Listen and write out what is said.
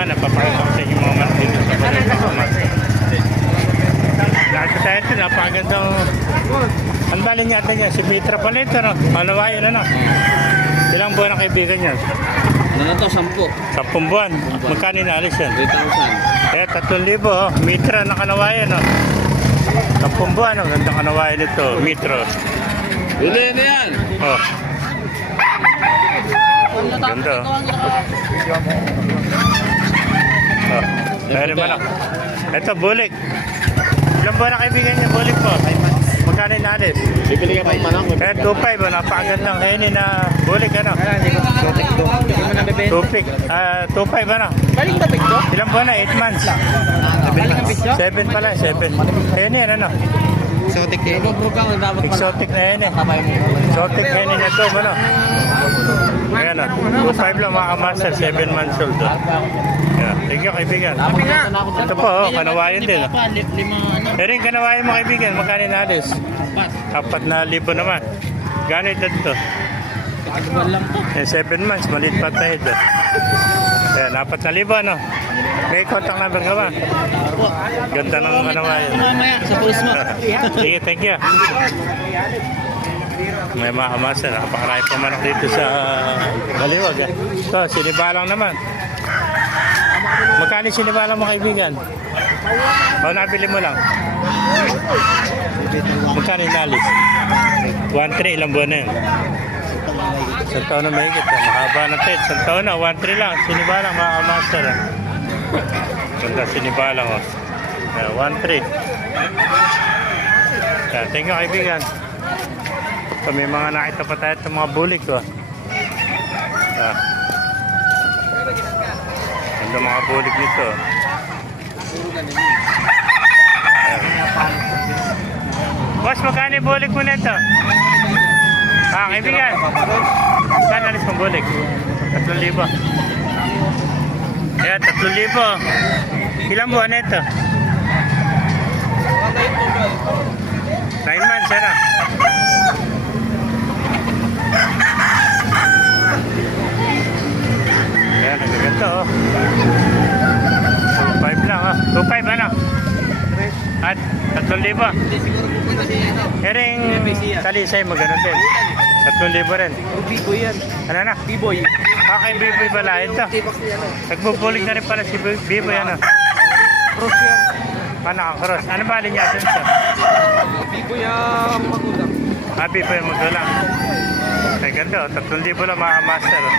nga, napapakita ko sa inyo mga manok dito sa Pakamas. Nakita tayo ito, napakagandang... Ang dali niya ata niya, si Mitra pala ito, no? Malawayan, ano? Ilang buwan ang kaibigan niya? Ano na to? Sampu. Sampung buwan. Magkano inaalis yan? 3,000. Eh, 3,000, oh. Mitra na kanawayan, oh. Sampung buwan, oh. Gandang kanawayan ito, Mitro. Bili na yan! Oh. Ganda, meron manok. Ito, bulik. Ilang buwan na kaibigan niya, bulik po? Magkano inaalis? Bibili ka pang manok. Eh, 2.5, oh. Napakagandang heni na bulik, ano? Tupik. Ah, 2.5, ano? Galing ba picto? Ilang buwan na? 8 months. Galing ang picto? 7 pala, 7. Heni, ano? Exotic. Bro ka, dapat Exotic na heni. Exotic heni na to, ano? Ayan, oh. 2.5 lang, mga master, 7 months old. Oh. Yeah. Thank you, kaibigan. Ito po, oh, kanawayan din. Oh. Lima ano. Pero yung kanawayan mo, kaibigan, magkano inalis? Pat. Apat na libo naman. Na ito. Pagkakuan lang to. Eh, 7 months, maliit pa tayo ito. Ayan, apat na libo, ano? May contact number ka ba? Ganda ng kanawayan. Mamaya sa pulis mo. Sige, thank you. May mga kamasa, napakarami pa manok dito sa Baliwag. Eh. Ito, sinibalang naman. Magkano sinibalang mo kaibigan? O, nabili mo lang. Magkano inalis? 1-3, ilang buwan na yun? Isang taon na mahigit. Eh. Mahaba na tet. Isang taon na, 1-3 lang. Sinibalang mga kamaster. Eh. Ganda sinibalang. Oh. Uh, 1-3. Yeah, thank kaibigan. So, may mga nakita pa tayo itong mga bulik ko. Ah. Ganda mga bulik nito. Ayan. Boss, magkano yung bulik mo nito? Ah, kaibigan. Saan alis mong bulik? 3,000. Ayan, 3,000. Ilang buwan nito? 9 months, ano? Ayan, oh. 2.5 lang oh. 2.5 ano? At 3,000. Pero yung talisay mo ganun din. 3,000 rin. Biboy yan. Ano na? Biboy. Okay, Biboy pala ito. Nagpupulik na rin pala si Bi- Biboy ano? Cross yan. Paano nakakross? Ano ba alin niya dun sa? Biboy ang magulang. Ah, Biboy magulang. Ay, ganda oh. 3,000 lang mga master.